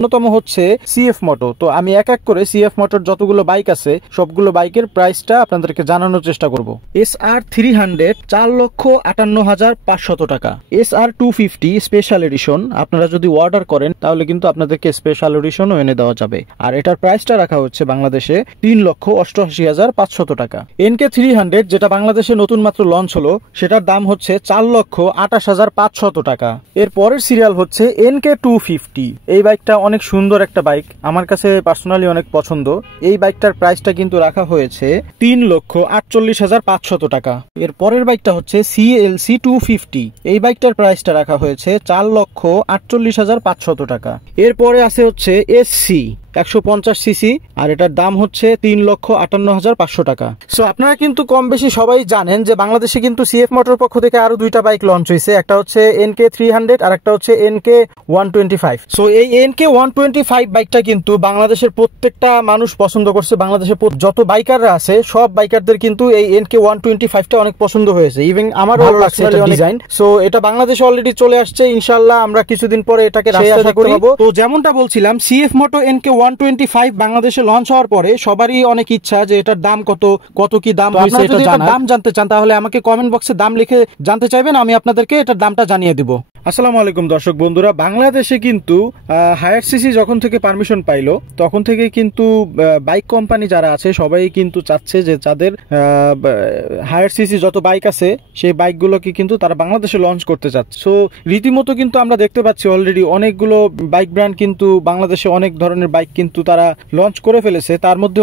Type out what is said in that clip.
অন্যতম হচ্ছে সিএফ মোটো। তো আমি এক এক করে সিএফ মোটর যতগুলো বাইক আছে সবগুলো বাইকের প্রাইসটা আপনাদেরকে জানানোর চেষ্টা করব। SR300 4,58,500 টাকা। SR250 স্পেশাল এডিশন আপনারা যদি অর্ডার করেন তাহলে কিন্তু আপনাদেরকে স্পেশাল এডিশনও এনে দেওয়া যাবে। আর এটার প্রাইসটা রাখা হচ্ছে বাংলাদেশে 3,88,500 টাকা। NK300 যেটা বাংলাদেশে নতুন মাত্র লঞ্চ হলো সেটার দাম হচ্ছে 4,28,500 টাকা। এর পরের সিরিয়াল হচ্ছে NK250। এই বাইকটা অনেক সুন্দর একটা বাইক, আমার কাছে পার্সোনালি অনেক পছন্দ। এই বাইকটার প্রাইসটা কিন্তু রাখা হয়েছে 3,48,500 টাকা। এর পরের বাইকটা হচ্ছে CLC250। এই বাইকটার প্রাইসটা রাখা হয়েছে 4,48,500 টাকা। এরপরে আছে হচ্ছে SC 150 সিসি, আর এটার দাম হচ্ছে 3,58,500 টাকা। সো আপনারা কিন্তু কম বেশি সবাই জানেন যে বাংলাদেশে কিন্তু সিএফ মোটর পক্ষ থেকে আরো দুইটা বাইক লঞ্চ হয়েছে, একটা হচ্ছে NK300 আর একটা হচ্ছে NK125। সো এই NK125 বাইকটা কিন্তু বাংলাদেশের প্রত্যেকটা মানুষ পছন্দ করছে। বাংলাদেশের যত বাইকাররা আছে সব বাইকারদের কিন্তু এই NK125টা অনেক পছন্দ হয়েছে, ইভেন আমারও ভালো লাগছে এটা ডিজাইন। সো এটা বাংলাদেশে অলরেডি চলে আসছে, ইনশাআল্লাহ আমরা কিছুদিন পরে এটাকে রাস্তায় আশা করি। তো যেমনটা বলছিলাম, সিএফ মোটো NK125 বাংলাদেশে লঞ্চ হওয়ার পরে সবারই অনেক ইচ্ছা যে এটার দাম কত কি দাম হয়েছে এটা জানার। দাম জানতে চান তাহলে আমাকে কমেন্ট বক্সে দাম লিখে জানতে চাইবেন, আমি আপনাদেরকে এটার দামটা জানিয়ে দিব। আসসালামু আলাইকুম দর্শক বন্ধুরা, বাংলাদেশে কিন্তু হায়ার সিসি যখন থেকে পারমিশন পাইলো তখন থেকে কিন্তু বাইক কোম্পানি যারা আছে সবাই কিন্তু চাচ্ছে যে যাদের হায়ার সিসি যত বাইক আছে সেই বাইকগুলোকে কিন্তু তারা বাংলাদেশে লঞ্চ করতে চাচ্ছে। সো রীতিমতো কিন্তু আমরা দেখতে পাচ্ছি অলরেডি অনেকগুলো বাইক ব্র্যান্ড কিন্তু বাংলাদেশে অনেক ধরনের বাইক কিন্তু তারা লঞ্চ করে ফেলেছে। তার মধ্যে